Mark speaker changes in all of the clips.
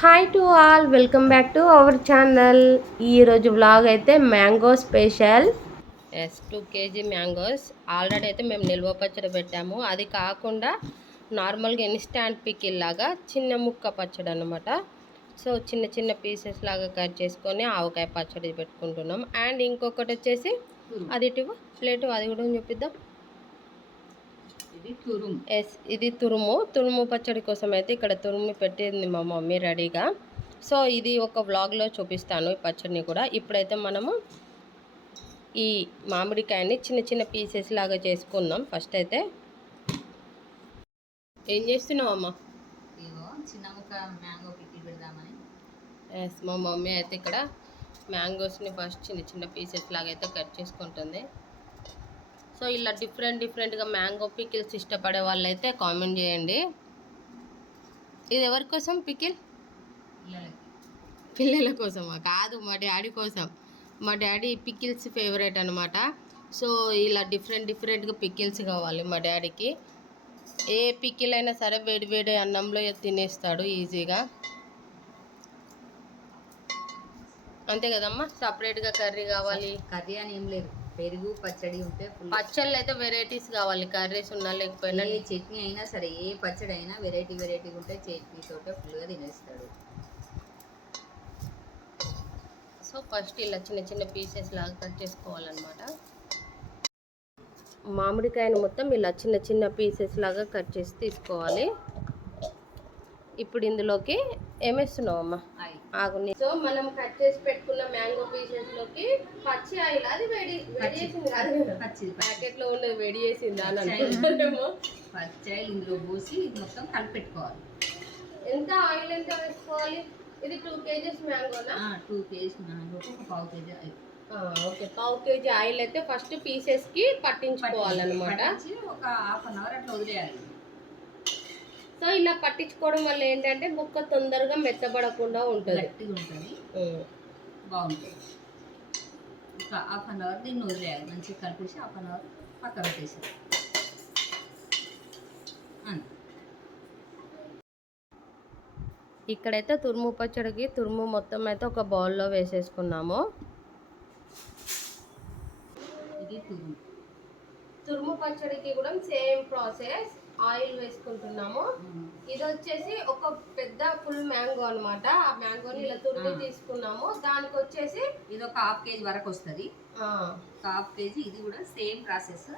Speaker 1: Hi to all welcome back to our channel ఈరోజు vlog అయితే mango special ఎస్ two KG mangoes already అయితే మేము నిల్వ పచ్చడి పెట్టాము. అది కాకుండా నార్మల్గా ఇన్స్టాంట్ పికిల్ లాగా చిన్న ముక్క పచ్చడి అనమాట సో చిన్న చిన్న పీసెస్ లాగా కట్ చేసుకొని ఆవకాయ పచ్చడి పెట్టుకుంటున్నాం. అండ్ ఇంకొకటి వచ్చేసి అది ఇటు ప్లేటు అది కూడా చూపిద్దాం? ఎస్ ఇది తురుము. తురుము పచ్చడి కోసం అయితే ఇక్కడ తురుము పెట్టింది మా మమ్మీ రెడీగా. సో ఇది ఒక వ్లాగ్లో చూపిస్తాను ఈ పచ్చడిని కూడా. ఇప్పుడైతే మనము ఈ మామిడికాయని చిన్న చిన్న పీసెస్ లాగా చేసుకుందాం ఫస్ట్ అయితే ఏం చేస్తున్నావు అమ్మ?
Speaker 2: ఇగో చిన్న ముక్క మ్యాంగో పెడదామని.
Speaker 1: ఎస్ మా మమ్మీ అయితే ఇక్కడ మ్యాంగోస్ని ఫస్ట్ చిన్న చిన్న పీసెస్ లాగా అయితే కట్ చేసుకుంటుంది. సో ఇలా డిఫరెంట్ డిఫరెంట్గా మ్యాంగో పికిల్స్ ఇష్టపడే వాళ్ళైతే కామెంట్ చేయండి. ఇది ఎవరి కోసం పికిల్? పిల్లల కోసమా? కాదు మా డాడీ కోసం. మా డాడీ పికిల్స్ ఫేవరెట్ అనమాట సో ఇలా డిఫరెంట్ డిఫరెంట్గా పికిల్స్ కావాలి మా డాడీకి. ఏ పికిల్ అయినా సరే వేడి వేడి అన్నంలో తినేస్తాడు ఈజీగా. అంతే కదమ్మా? సపరేట్గా కర్రీ కావాలి.
Speaker 2: కర్రీ అని ఏం లేదు. పెరుగు పచ్చడి ఉంటే
Speaker 1: పచ్చళ్ళు అయితే వెరైటీస్ కావాలి. కర్రీస్ ఉన్నా లేకపోయినా
Speaker 2: ఏ చట్నీ అయినా సరే ఏ పచ్చడి అయినా వెరైటీ వెరైటీగా ఉంటే చట్నీ తోటే ఫుల్గా తినేస్తాడు.
Speaker 1: సో ఫస్ట్ ఇలా చిన్న చిన్న పీసెస్ లాగా కట్ చేసుకోవాలన్నమాట. మామిడికాయను మొత్తం ఇలా చిన్న చిన్న పీసెస్ లాగా కట్ చేసి తీసుకోవాలి. ఇప్పుడు ఇందులోకి ఏమేస్తున్నావు అమ్మా ఆగుని. సో మనం కట్ చేసి పెట్టుకున్న మ్యాంగో పీసెస్లోకి పచ్చి ఆయిల్ అది వేడి వేడి చేసింది కాదు.
Speaker 2: పచ్చిది
Speaker 1: ప్యాకెట్లో ఉండేది వేడి చేసిందా అని
Speaker 2: పచ్చి
Speaker 1: అనుకుంటారేమో.
Speaker 2: పచ్చాయిలు ఇందులో పోసి ఇది మొత్తం కలిపెట్టుకోవాలి.
Speaker 1: ఎంత ఆయిల్ ఎంత వేసుకోవాలి? ఇది టూ కేజీస్ మ్యాంగోనా?
Speaker 2: టూ కేజీ మ్యాంగోకి ఒక పావు కేజీ ఆయిల్.
Speaker 1: ఓకే. పావు కేజీ ఆయిల్ అయితే ఫస్ట్ పీసెస్కి పట్టించుకోవాలన్నమాట
Speaker 2: పట్టించి ఒక హాఫ్ అన్ అవర్ అట్లా వదిలేయాలి.
Speaker 1: సో ఇలా పట్టించుకోవడం వల్ల ఏంటంటే ముక్క తొందరగా మెత్తబడకుండా ఉంటుంది.
Speaker 2: బాగుంటుంది ఒక హాఫ్ అన్ అవర్ దీన్ని వదిలేయాలి. మంచిగా కలిపేసి హాఫ్ అన్ అవర్ పక్క పెట్టేసి అంతే.
Speaker 1: ఇక్కడైతే తురుము పచ్చడికి తురుము మొత్తం అయితే ఒక బౌల్లో వేసేసుకున్నాము.
Speaker 2: ఇది తురుము.
Speaker 1: తురుము పచ్చడికి కూడా సేమ్ ప్రాసెస్. ఆయిల్ వేసుకుంటున్నాము. ఇది వచ్చేసి ఒక పెద్ద ఫుల్ మ్యాంగో అన్నమాట. ఆ మ్యాంగోని ఇలా తురిమి. తీసుకున్నాము. దానికి వచ్చేసి
Speaker 2: ఇది ఒక హాఫ్ కేజీ వరకు వస్తుంది. హాఫ్ కేజీ ఇది కూడా సేమ్ ప్రాసెస్.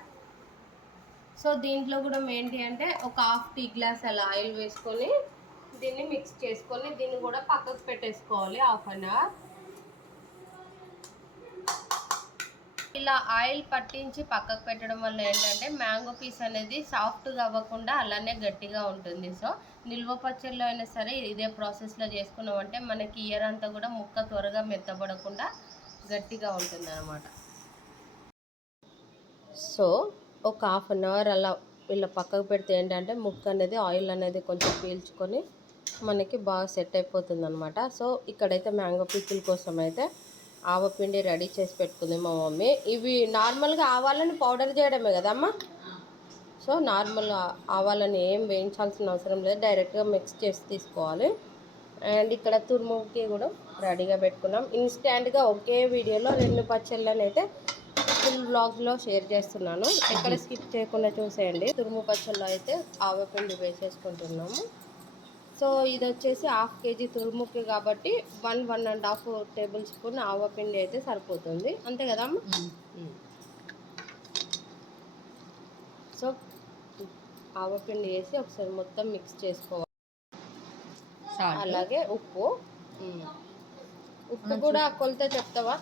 Speaker 1: సో దీంట్లో కూడా ఏంటి అంటే ఒక హాఫ్ టీ గ్లాస్ అలా ఆయిల్ వేసుకొని దీన్ని మిక్స్ చేసుకొని దీన్ని కూడా పక్కకు పెట్టేసుకోవాలి హాఫ్ అన్ అవర్. ఇలా ఆయిల్ పట్టించి పక్కకు పెట్టడం వల్ల ఏంటంటే మ్యాంగో పీస్ అనేది సాఫ్ట్గా అవ్వకుండా అలానే గట్టిగా ఉంటుంది. సో నిల్వ పచ్చళ్ళు అయినా సరే ఇదే ప్రాసెస్లో చేసుకున్నామంటే మనకి ఇయర్ అంతా కూడా ముక్క త్వరగా మెత్తబడకుండా గట్టిగా ఉంటుంది అనమాట సో ఒక హాఫ్ అన్ అవర్ అలా ఇలా పక్కకు పెడితే ఏంటంటే ముక్క అనేది ఆయిల్ అనేది కొంచెం పీల్చుకొని మనకి బాగా సెట్ అయిపోతుంది అనమాట సో ఇక్కడైతే మ్యాంగో పిక్కుల కోసం అయితే ఆవపిండి రెడీ చేసి పెట్టుకుంది మా మమ్మీ. ఇవి నార్మల్గా ఆవాలని పౌడర్ చేయడమే కదమ్మా? సో నార్మల్ ఆవాలని ఏం వేయించాల్సిన అవసరం లేదు. డైరెక్ట్గా మిక్స్ చేసి తీసుకోవాలి. అండ్ ఇక్కడ తురుముకి కూడా రెడీగా పెట్టుకున్నాం. ఇన్స్టాంట్గా ఒకే వీడియోలో రెండు పచ్చళ్ళని అయితే ఫుల్ బ్లాగ్స్లో షేర్ చేస్తున్నాను. ఎక్కడ స్కిప్ చేయకుండా చూసేయండి. తురుము పచ్చళ్ళు అయితే ఆవపిండి వేసేసుకుంటున్నాము. సో ఇది వచ్చేసి హాఫ్ కేజీ తురుముకి కాబట్టి one one and half table spoon ఆవపిండి అయితే సరిపోతుంది. అంతే కదా అమ్మ? సో ఆవపిండి వేసి ఒకసారి మొత్తం మిక్స్ చేసుకోవాలి. అలాగే ఉప్పు. ఉప్పు కూడా కొలత చెప్తావా?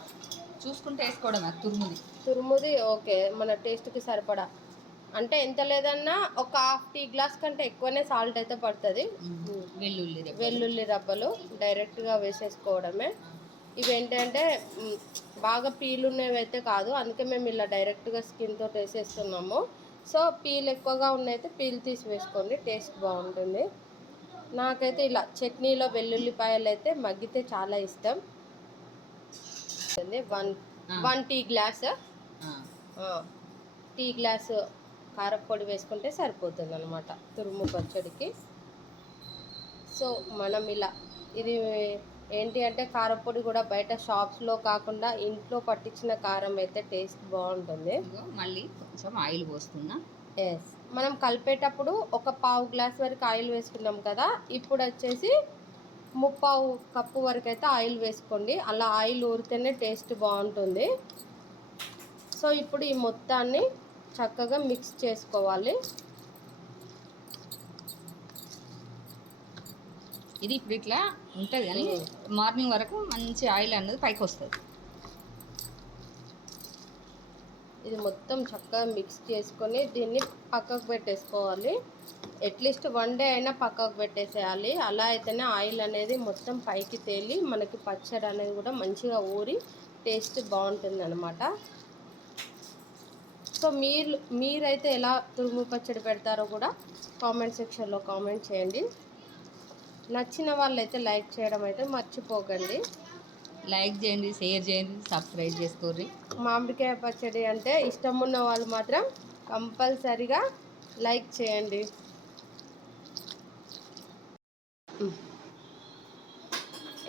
Speaker 2: చూసుకుంటే వేసుకోవడం తురుముది.
Speaker 1: తురుముది ఓకే మన టేస్ట్కి సరిపడా. అంటే ఎంత లేదన్నా ఒక హాఫ్ టీ గ్లాస్ కంటే ఎక్కువనే సాల్ట్ అయితే పడుతుంది.
Speaker 2: వెల్లుల్లి.
Speaker 1: వెల్లుల్లి రబ్బలు డైరెక్ట్గా వేసేసుకోవడమే. ఇవి ఏంటంటే బాగా పీలు ఉన్నవి అయితే కాదు అందుకే మేము ఇలా డైరెక్ట్గా స్కిన్ తోటి వేసేస్తున్నాము. సో పీల్ ఎక్కువగా ఉన్నైతే పీల్ తీసి వేసుకోండి టేస్ట్ బాగుంటుంది. నాకైతే ఇలా చట్నీలో వెల్లుల్లిపాయలు అయితే మగ్గితే చాలా ఇష్టం. One. One tea glass. Tea glass కారపొడి వేసుకుంటే సరిపోతుంది అనమాట తురుము పచ్చడికి. సో మనం ఇలా ఇది ఏంటి అంటే కారపొడి కూడా బయట షాప్స్లో కాకుండా ఇంట్లో పట్టించిన కారం అయితే టేస్ట్ బాగుంటుంది.
Speaker 2: మళ్ళీ కొంచెం ఆయిల్ పోస్తున్నా.
Speaker 1: ఎస్ మనం కలిపేటప్పుడు ఒక పావు గ్లాస్ వరకు ఆయిల్ వేసుకున్నాం కదా ఇప్పుడు వచ్చేసి ముప్పావు కప్పు వరకు అయితే ఆయిల్ వేసుకోండి. అలా ఆయిల్ ఊరితేనే టేస్ట్ బాగుంటుంది. సో ఇప్పుడు ఈ మొత్తాన్ని చక్కగా మిక్స్ చేసుకోవాలి.
Speaker 2: ఇది ఇప్పుడు ఇట్లా ఉంటుంది కానీ మార్నింగ్ వరకు మంచి ఆయిల్ అన్నది పైకి వస్తుంది.
Speaker 1: ఇది మొత్తం చక్కగా మిక్స్ చేసుకొని దీన్ని పక్కకు పెట్టేసుకోవాలి. అట్లీస్ట్ వన్ డే అయినా పక్కకు పెట్టేసేయాలి. అలా అయితేనే ఆయిల్ అనేది మొత్తం పైకి తేలి మనకి పచ్చడి అనేది కూడా మంచిగా ఊరి టేస్ట్ బాగుంటుంది అనమాట సో మీరు మీరైతే ఎలా తురుము పచ్చడి పెడతారో కూడా కామెంట్ సెక్షన్లో కామెంట్ చేయండి. నచ్చిన వాళ్ళైతే లైక్ చేయడం అయితే మర్చిపోకండి.
Speaker 2: లైక్ చేయండి షేర్ చేయండి సబ్స్క్రైబ్ చేసుకోర్రి
Speaker 1: మామిడికాయ పచ్చడి అంటే ఇష్టం ఉన్న వాళ్ళు మాత్రం కంపల్సరిగా లైక్ చేయండి.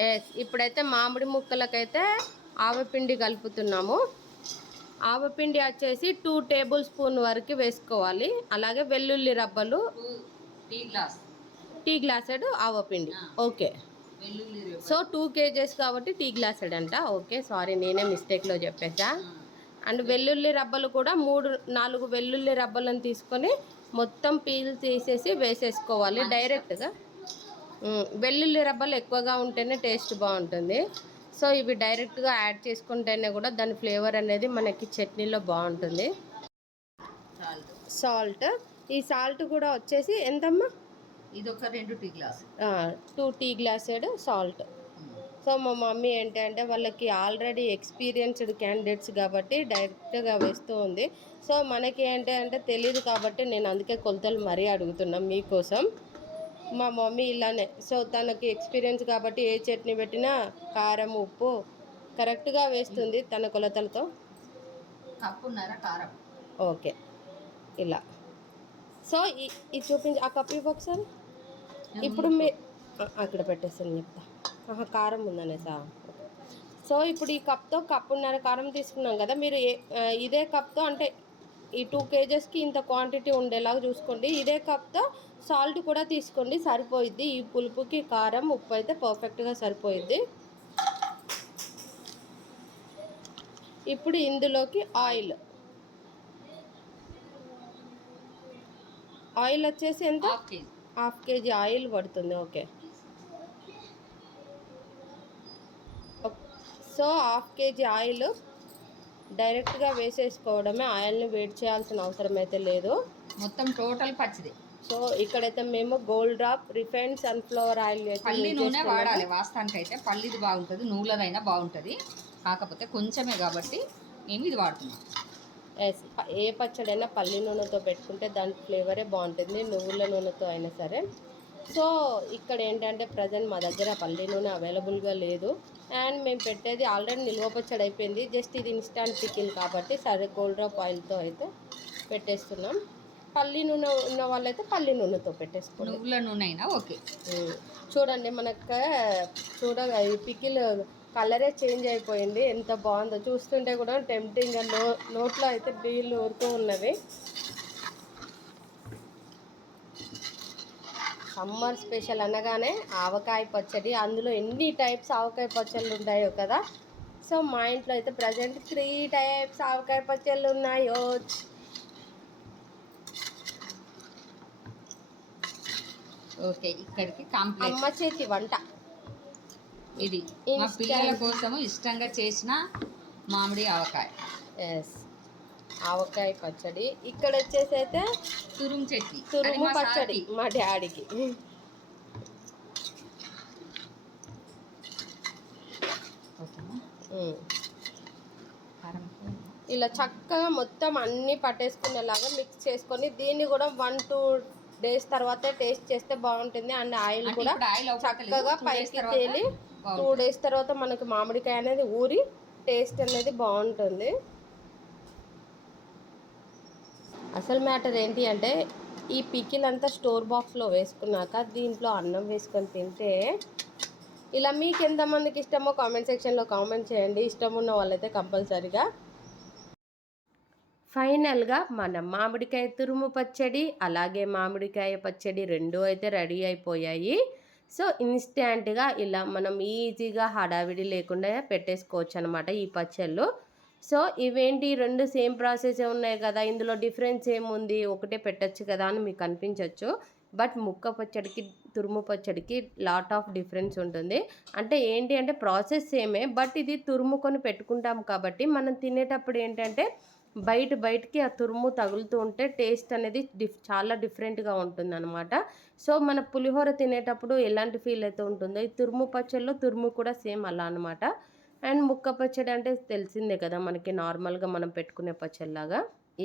Speaker 1: ఎస్ ఇప్పుడైతే మామిడి ముక్కలకైతే ఆవపిండి కలుపుతున్నాము. ఆవపిండి వచ్చేసి టూ టేబుల్ స్పూన్ వరకు వేసుకోవాలి. అలాగే వెల్లుల్లి రబ్బలు
Speaker 2: టీ గ్లాస్.
Speaker 1: టీ గ్లాసెడ్ ఆవపిండి. ఓకే. సో టూ కేజెస్ కాబట్టి టీ గ్లాసెడ్ అంట. ఓకే సారీ నేనే మిస్టేక్లో చెప్పేసా. అండ్ వెల్లుల్లి రబ్బలు కూడా మూడు నాలుగు వెల్లుల్లి రబ్బలను తీసుకొని మొత్తం పీల్ తీసేసి వేసేసుకోవాలి డైరెక్ట్గా. వెల్లుల్లి రబ్బలు ఎక్కువగా ఉంటేనే టేస్ట్ బాగుంటుంది. సో ఇవి డైరెక్ట్గా యాడ్ చేసుకుంటేనే కూడా దాని ఫ్లేవర్ అనేది మనకి చట్నీలో బాగుంటుంది. సాల్ట్. ఈ సాల్ట్ కూడా వచ్చేసి ఎంతమ్మా?
Speaker 2: ఇది ఒక రెండు టీ గ్లాస్.
Speaker 1: టూ టీ గ్లాసెడ్ సాల్ట్. సో మా మమ్మీ ఏంటంటే వాళ్ళకి ఆల్రెడీ ఎక్స్పీరియన్స్డ్ క్యాండిడేట్స్ కాబట్టి డైరెక్ట్గా వేస్తూ ఉంది. సో మనకి ఏంటి అంటే తెలియదు కాబట్టి నేను అందుకే కొలతలు మరీ అడుగుతున్నాం మీకోసం. మా మమ్మీ ఇలానే. సో తనకి ఎక్స్పీరియన్స్ కాబట్టి ఏ చట్నీ పెట్టినా కారం ఉప్పు కరెక్ట్గా వేస్తుంది తన కొలతలతో.
Speaker 2: కప్పున్నర కారం?
Speaker 1: ఓకే. ఇలా. సో ఈ- ఇది చూపించి ఆ కప్ ఇవ్వ ఒకసారి. ఇప్పుడు మీ అక్కడ పెట్టేస్తాను చెప్తా. ఆహా, కారం ఉందనే సార్ సో ఇప్పుడు ఈ కప్తో కప్పున్నర కారం తీసుకున్నాం కదా మీరు ఇదే కప్తో అంటే ఈ టూ కేజెస్కి ఇంత క్వాంటిటీ ఉండేలాగా చూసుకోండి. ఇదే కప్తో సాల్ట్ కూడా తీసుకోండి సరిపోయిద్ది. ఈ పులుపుకి కారం ఉప్పు అయితే పర్ఫెక్ట్గా సరిపోయిద్ది. ఇప్పుడు ఇందులోకి ఆయిల్. ఆయిల్ వచ్చేసి ఎంత?
Speaker 2: Half KG.
Speaker 1: Half KG oil పడుతుంది okay. So half KG oil డైరెక్ట్గా వేసేసుకోవడమే ఆయిల్ని వేడి చేయాల్సిన అవసరం అయితే లేదు.
Speaker 2: మొత్తం టోటల్ పచ్చిది.
Speaker 1: సో ఇక్కడైతే మేము Gold Drop refined sunflower oil
Speaker 2: పల్లి నూనె వాడాలి. వాస్తవానికి అయితే పల్లిది బాగుంటుంది నూనెదైనా బాగుంటుంది. కాకపోతే కొంచెమే కాబట్టి మేము ఇది వాడుతున్నాం.
Speaker 1: ఎస్ ఏ పచ్చడైనా పల్లి నూనెతో పెట్టుకుంటే దాని ఫ్లేవరే బాగుంటుంది నువ్వుల నూనెతో అయినా సరే. సో ఇక్కడ ఏంటంటే ప్రజెంట్ మా దగ్గర పల్లి నూనె అవైలబుల్గా లేదు. అండ్ మేము పెట్టేది ఆల్రెడీ నిల్వ పచ్చడి అయిపోయింది. జస్ట్ ఇది ఇన్స్టాంట్ పికిల్ కాబట్టి సరే గోల్డ్ డ్రాప్ ఆయిల్తో అయితే పెట్టేస్తున్నాం. పల్లి నూనె ఉన్న వాళ్ళైతే పల్లి నూనెతో పెట్టేసుకోండి.
Speaker 2: నువ్వుల నూనె అయినా ఓకే.
Speaker 1: చూడండి మనకు చూడ ఈ పికిల్ కలరే చేంజ్ అయిపోయింది. ఎంత బాగుందో. చూస్తుంటే కూడా టెంప్టింగ్గా నో నోట్లో అయితే నీళ్ళు ఊరుతూ ఉన్నది సమ్మర్ స్పెషల్ అనగానే ఆవకాయ పచ్చడి. అందులో ఎన్ని టైప్స్ ఆవకాయ పచ్చళ్ళు ఉంటాయో కదా. సో మా ఇంట్లో అయితే ప్రజెంట్ త్రీ టైప్స్ ఆవకాయ పచ్చళ్ళు ఉన్నాయో.
Speaker 2: ఓకే ఇక్కడికి కంప్లీట్
Speaker 1: అమ్మ చేతి వంట.
Speaker 2: ఇది మా. పిల్లల కోసము ఇష్టంగా చేసిన మామిడి ఆవకాయ.
Speaker 1: ఎస్ ఆవకాయ పచ్చడి. ఇక్కడ వచ్చేసి అయితే
Speaker 2: తురుము చట్నీ. అది
Speaker 1: తురుము
Speaker 2: మా
Speaker 1: పచ్చడి. మా డాడీకి. ఇలా చక్కగా మొత్తం అన్ని పట్టేసుకునేలాగా మిక్స్ చేసుకొని దీన్ని కూడా వన్ టూ డేస్ తర్వాత టేస్ట్ చేస్తే బాగుంటుంది. అండ్ ఆయిల్ కూడా. చక్కగా పైకి తేలి టూ. డేస్ తర్వాత మనకి మామిడికాయ అనేది ఊరి టేస్ట్ అనేది బాగుంటుంది. అసలు మ్యాటర్ ఏంటి అంటే ఈ పికిల్ అంతా స్టోర్ బాక్స్లో వేసుకున్నాక దీంట్లో అన్నం వేసుకొని తింటే ఇలా మీకు ఎంతమందికి ఇష్టమో కామెంట్ సెక్షన్లో కామెంట్ చేయండి. ఇష్టం ఉన్న వాళ్ళైతే కంపల్సరిగా ఫైనల్గా మన మామిడికాయ తురుము పచ్చడి అలాగే మామిడికాయ పచ్చడి రెండు అయితే రెడీ అయిపోయాయి. సో ఇన్స్టాంట్గా ఇలా మనం ఈజీగా హడావిడి లేకుండా పెట్టేసుకోవచ్చు అనమాట ఈ పచ్చళ్ళు. సో ఇవేంటి రెండు సేమ్ ప్రాసెస్ ఉన్నాయి కదా ఇందులో డిఫరెన్స్ ఏముంది? ఒకటే పెట్టచ్చు కదా అని మీకు అనిపించవచ్చు బట్ ముక్క పచ్చడికి తురుము పచ్చడికి లాట్ ఆఫ్ డిఫరెన్స్ ఉంటుంది. అంటే ఏంటి అంటే ప్రాసెస్ సేమే బట్ ఇది తురుముకొని పెట్టుకుంటాం కాబట్టి మనం తినేటప్పుడు ఏంటంటే బయట బయటికి ఆ తురుము తగులుతూ ఉంటే టేస్ట్ అనేది డిఫ్ చాలా డిఫరెంట్గా ఉంటుంది అనమాట సో మన పులిహోర తినేటప్పుడు ఎలాంటి ఫీల్ అయితే ఉంటుందో ఈ తురుము పచ్చళ్ళలో తురుము కూడా సేమ్ అలా అనమాట అండ్ ముక్క పచ్చడి అంటే తెలిసిందే కదా మనకి నార్మల్గా మనం పెట్టుకునే పచ్చళ్ళలాగా.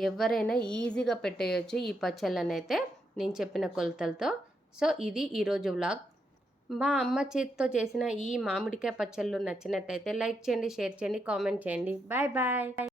Speaker 1: ఎవరైనా ఈజీగా పెట్టేయచ్చు ఈ పచ్చళ్ళనైతే నేను చెప్పిన కొలతలతో. సో ఇది ఈరోజు వ్లాగ్. మా అమ్మ చేతితో చేసిన ఈ మామిడికాయ పచ్చళ్ళు నచ్చినట్టయితే లైక్ చేయండి షేర్ చేయండి కామెంట్ చేయండి. Bye bye.